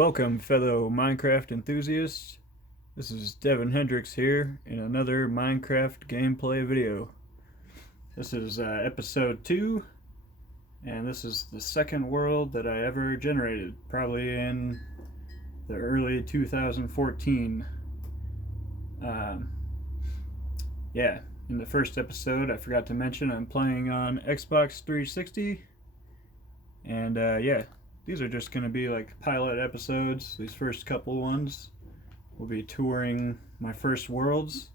Welcome, fellow Minecraft enthusiasts. This is Devin Hendricks here in another Minecraft gameplay video. This is episode 2, and this is the second world that I ever generated, probably in the early 2014. Yeah, in the first episode I forgot to mention I'm playing on Xbox 360, and yeah. These are just going to be like pilot episodes. These first couple ones will be touring my first worlds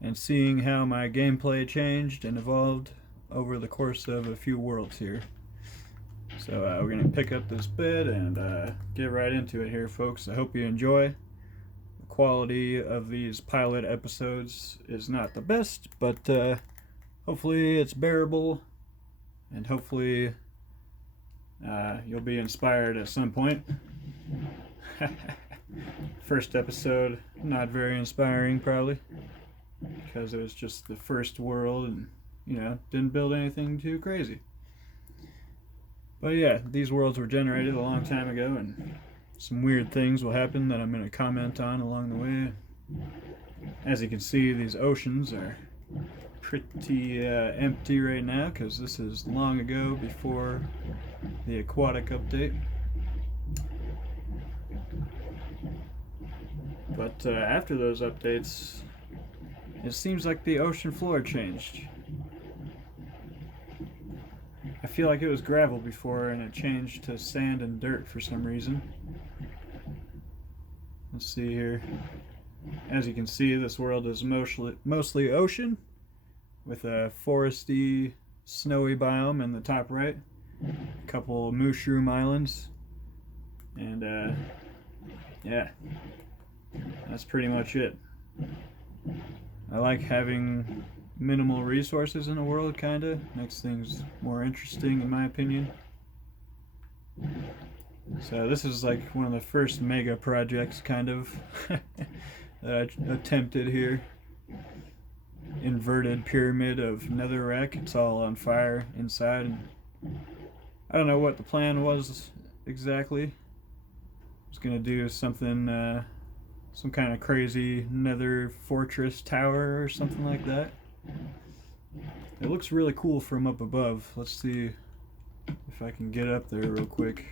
and seeing how my gameplay changed and evolved over the course of a few worlds here. So we're going to pick up this bed and get right into it here, folks. I hope you enjoy. The quality of these pilot episodes is not the best, but hopefully it's bearable, and hopefully you'll be inspired at some point. First episode, not very inspiring probably, because it was just the first world and, didn't build anything too crazy. But yeah, these worlds were generated a long time ago, and some weird things will happen that I'm going to comment on along the way. As you can see, these oceans are pretty empty right now, because this is long ago before the aquatic update. But after those updates, it seems like the ocean floor changed. I feel like it was gravel before and it changed to sand and dirt for some reason. Let's see here. As you can see, this world is mostly ocean, with a foresty, snowy biome in the top right, a couple mushroom islands, and yeah, that's pretty much it. I like having minimal resources in a world, kinda. Makes things more interesting, in my opinion. So this is like one of the first mega projects, kind of, that I attempted here. Inverted pyramid of netherrack. It's all on fire inside, and I don't know what the plan was exactly. I was gonna do something, some kind of crazy nether fortress tower or something like that. It looks really cool from up above. Let's see if I can get up there real quick.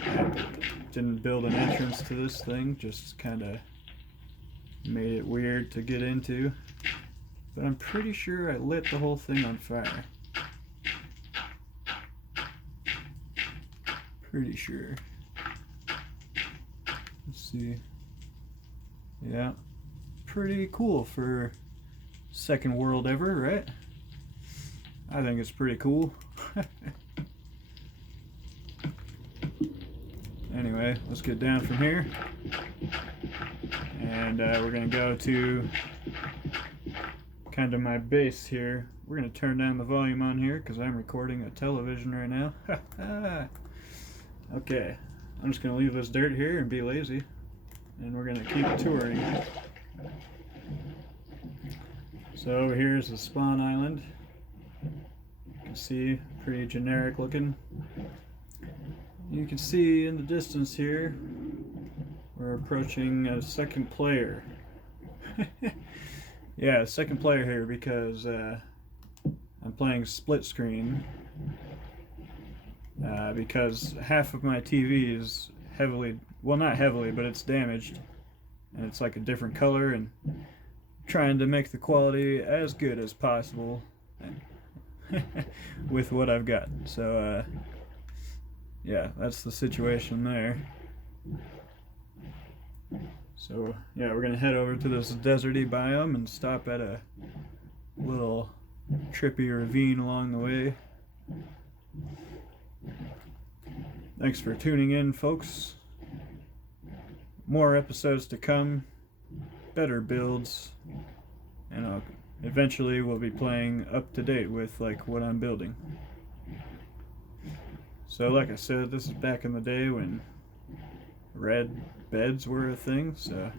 I didn't build an entrance to this thing, just kind of made it weird to get into, but I'm pretty sure I lit the whole thing on fire. Pretty sure. Let's see. Yeah, pretty cool for second world ever, right? I think it's pretty cool. Anyway, let's get down from here. And we're going to go to kind of my base here. We're going to turn down the volume on here because I'm recording a television right now. Okay, I'm just going to leave this dirt here and be lazy. And we're going to keep touring. So over here is the spawn island. You can see, pretty generic looking. You can see in the distance here, we're approaching a second player. Yeah, second player here because I'm playing split screen. Because half of my TV is heavily, well, not heavily, but it's damaged. And it's like a different color, and trying to make the quality as good as possible with what I've got. So, yeah, that's the situation there. So yeah, we're gonna head over to this deserty biome and stop at a little trippy ravine along the way. Thanks for tuning in, folks. More episodes to come, better builds, and eventually we'll be playing up to date with like what I'm building. So like I said, this is back in the day when red beds were a thing, so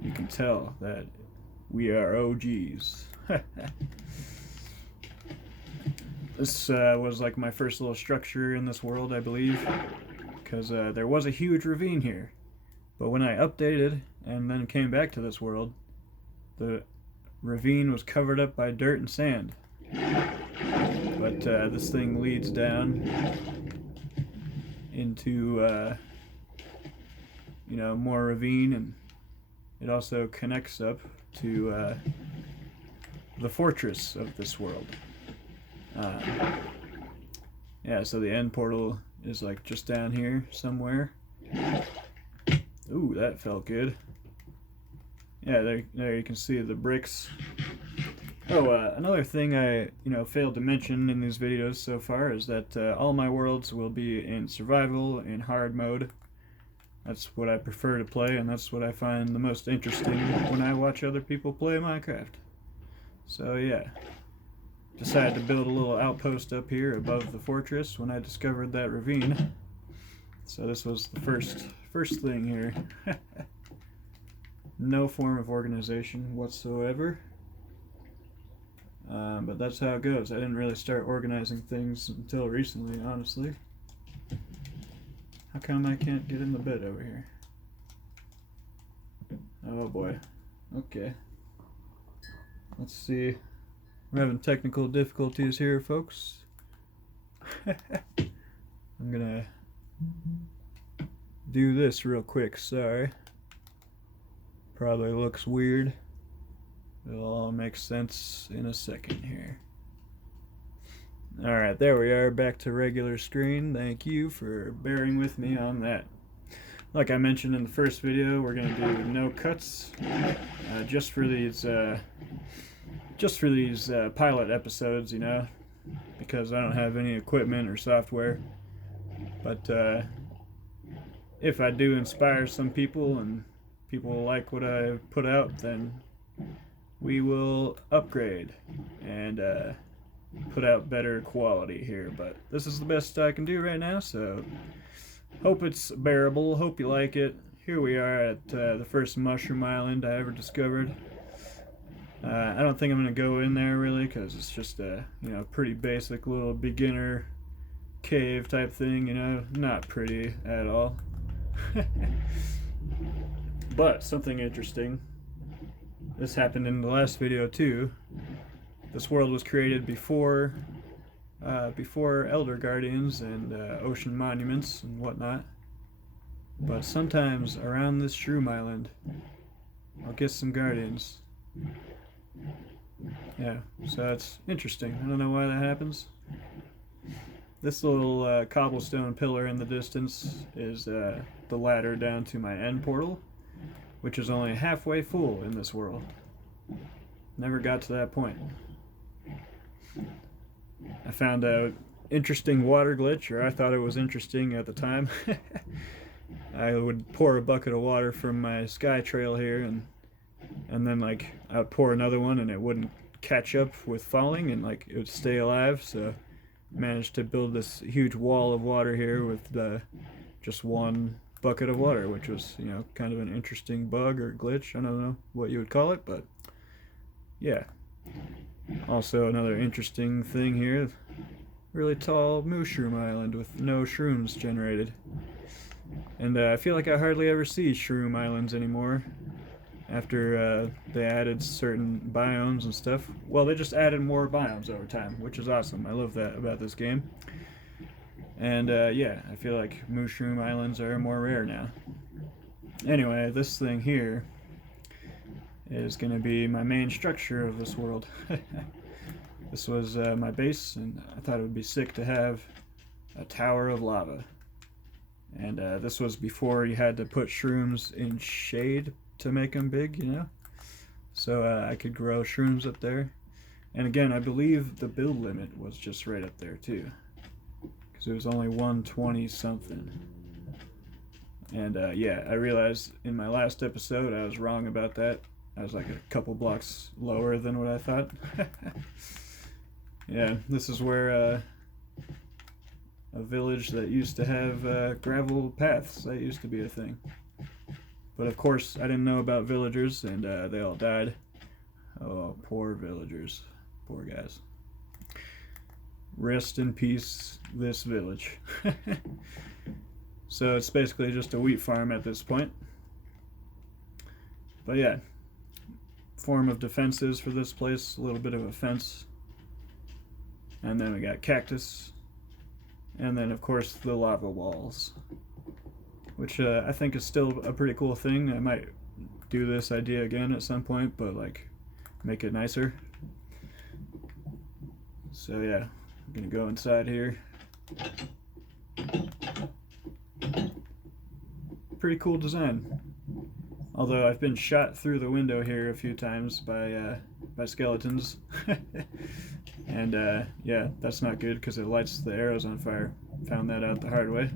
you can tell that we are OGs. This was like my first little structure in this world, I believe, because there was a huge ravine here. But when I updated and then came back to this world, the ravine was covered up by dirt and sand. But this thing leads down into, you know, more ravine, and it also connects up to the fortress of this world. Yeah, so the end portal is like just down here somewhere. Ooh, that felt good. Yeah, there you can see the bricks. Oh, another thing I failed to mention in these videos so far is that all my worlds will be in survival in hard mode. That's what I prefer to play, and that's what I find the most interesting when I watch other people play Minecraft. So yeah, decided to build a little outpost up here above the fortress when I discovered that ravine. So this was the first thing here. No form of organization whatsoever. But that's how it goes. I didn't really start organizing things until recently, honestly. How come I can't get in the bed over here? Oh boy. Okay. Let's see. We're having technical difficulties here, folks. I'm gonna do this real quick, sorry. Probably looks weird. It'll all make sense in a second here. Alright, there we are, back to regular screen. Thank you for bearing with me on that. Like I mentioned in the first video, we're going to do no cuts just for these pilot episodes, you know, because I don't have any equipment or software. But if I do inspire some people and people like what I put out, then we will upgrade and put out better quality here. But this is the best I can do right now, so hope it's bearable, hope you like it. Here we are at the first mushroom island I ever discovered. I don't think I'm going to go in there really, because it's just a pretty basic little beginner cave type thing, you know, not pretty at all. But something interesting, this happened in the last video too. This world was created before Elder Guardians and ocean monuments and whatnot. But sometimes around this shroom island, I'll get some guardians. Yeah, so it's interesting. I don't know why that happens. This little cobblestone pillar in the distance is the ladder down to my end portal, which is only halfway full in this world. Never got to that point. I found an interesting water glitch, or I thought it was interesting at the time. I would pour a bucket of water from my sky trail here, and then like I would pour another one and it wouldn't catch up with falling, and like it would stay alive. So I managed to build this huge wall of water here with just one bucket of water, which was, you know, kind of an interesting bug or glitch. I don't know what you would call it, but yeah. Also another interesting thing here, really tall mushroom island with no shrooms generated. And I feel like I hardly ever see shroom islands anymore after they added certain biomes and stuff. Well, they just added more biomes over time, which is awesome. I love that about this game. And yeah, I feel like mushroom islands are more rare now. Anyway, this thing here is going to be my main structure of this world. This was my base, and I thought it would be sick to have a tower of lava. And this was before you had to put shrooms in shade to make them big, you know? So I could grow shrooms up there. And again, I believe the build limit was just right up there too, because it was only 120 something. And yeah, I realized in my last episode I was wrong about that. I was like a couple blocks lower than what I thought. Yeah, this is where a village that used to have gravel paths, that used to be a thing. But of course, I didn't know about villagers, and they all died. Oh, poor villagers. Poor guys. Rest in peace, this village. So it's basically just a wheat farm at this point. But yeah, form of defenses for this place, a little bit of a fence. And then we got cactus. And then of course the lava walls, which I think is still a pretty cool thing. I might do this idea again at some point, but like make it nicer. So yeah, I'm gonna go inside here. Pretty cool design. Although I've been shot through the window here a few times by skeletons. And yeah, that's not good because it lights the arrows on fire. Found that out the hard way.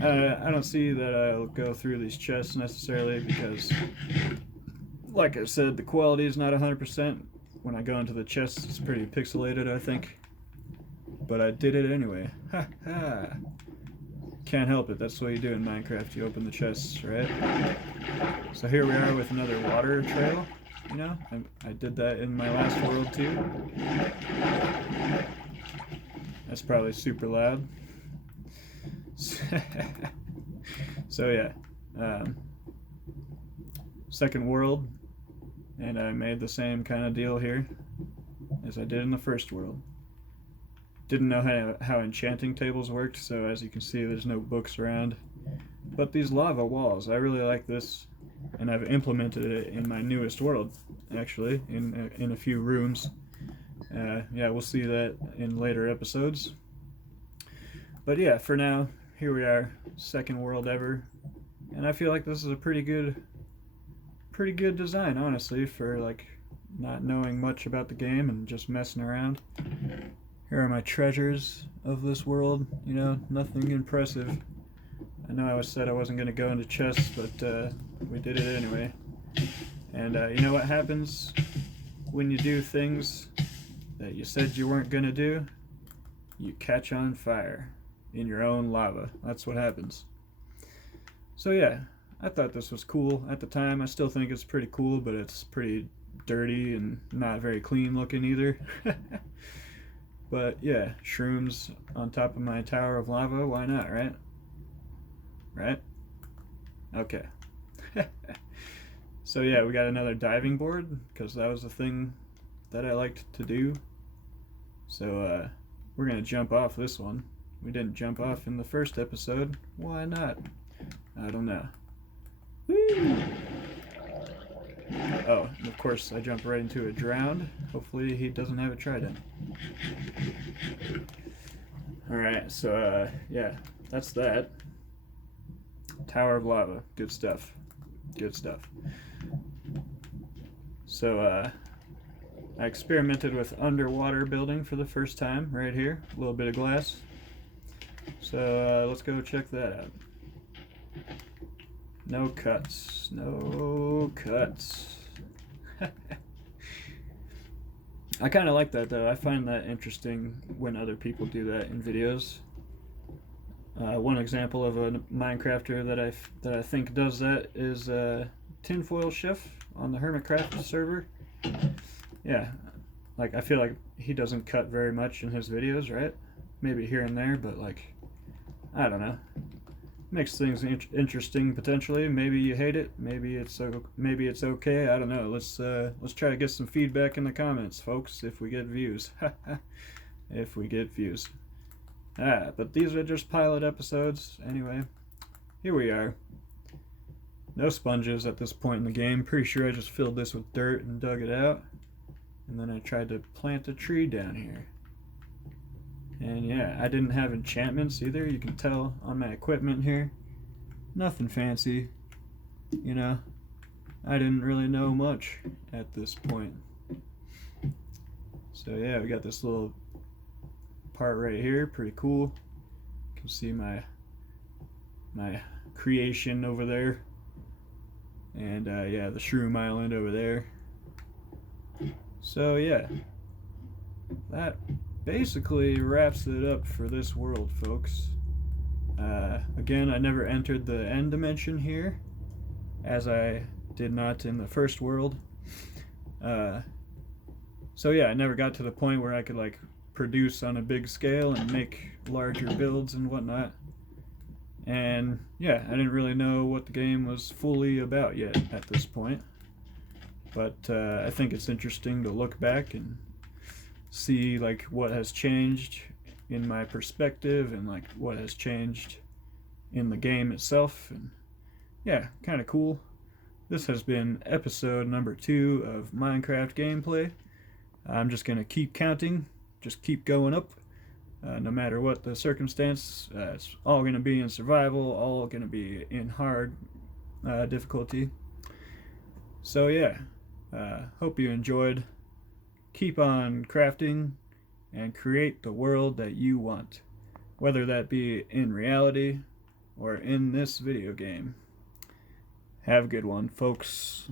I don't see that I'll go through these chests necessarily because, like I said, the quality is not 100%. When I go into the chests, it's pretty pixelated, I think. But I did it anyway. Ha ha! Can't help it. That's what you do in Minecraft. You open the chests, right? So here we are with another water trail. You know, I did that in my last world too. That's probably super loud. So yeah, second world, and I made the same kind of deal here as I did in the first world. Didn't know how enchanting tables worked, so as you can see there's no books around. But these lava walls, I really like this, and I've implemented it in my newest world, actually, in a few rooms. Yeah, we'll see that in later episodes. But yeah, for now, here we are, second world ever, and I feel like this is a pretty good design, honestly, for like not knowing much about the game and just messing around. Here are my treasures of this world. You know, nothing impressive. I know I said I wasn't going to go into chests, but we did it anyway. And you know what happens when you do things that you said you weren't going to do? You catch on fire in your own lava. That's what happens. So yeah, I thought this was cool at the time. I still think it's pretty cool, but it's pretty dirty and not very clean looking either. But yeah, shrooms on top of my tower of lava, why not, right? Right? Okay. So yeah, we got another diving board, because that was the thing that I liked to do. So we're going to jump off this one. We didn't jump off in the first episode. Why not? I don't know. Woo! Oh, and of course I jumped right into a drowned. Hopefully he doesn't have a trident. Alright, so yeah, that's that. Tower of Lava. Good stuff. Good stuff. So I experimented with underwater building for the first time right here. A little bit of glass. So let's go check that out. No cuts. No cuts. I kind of like that though. I find that interesting when other people do that in videos. One example of a Minecrafter that I think does that is Tinfoil Chef on the HENDRIXCRAFT server. Yeah, like I feel like he doesn't cut very much in his videos, right? Maybe here and there, but like, I don't know. Makes things interesting potentially. Maybe you hate it. Maybe it's okay. I don't know. Let's try to get some feedback in the comments, folks. If we get views, if we get views. But these are just pilot episodes. Anyway, here we are. No sponges at this point in the game. Pretty sure I just filled this with dirt and dug it out, and then I tried to plant a tree down here. And yeah, I didn't have enchantments either. You can tell on my equipment here. Nothing fancy, you know. I didn't really know much at this point. So yeah, we got this little part right here, pretty cool. You can see my creation over there. And yeah, the shroom island over there. So yeah, that basically wraps it up for this world, folks. Again, I never entered the end dimension here, as I did not in the first world. So yeah, I never got to the point where I could like produce on a big scale and make larger builds and whatnot. And yeah, I didn't really know what the game was fully about yet at this point. But I think it's interesting to look back and see like what has changed in my perspective and like what has changed in the game itself. And yeah, kind of cool. This has been episode number 2 of Minecraft gameplay. I'm just going to keep counting, just keep going up, no matter what the circumstance. It's all going to be in survival, all going to be in hard difficulty. So yeah, hope you enjoyed. Keep on crafting and create the world that you want, whether that be in reality or in this video game. Have a good one, folks.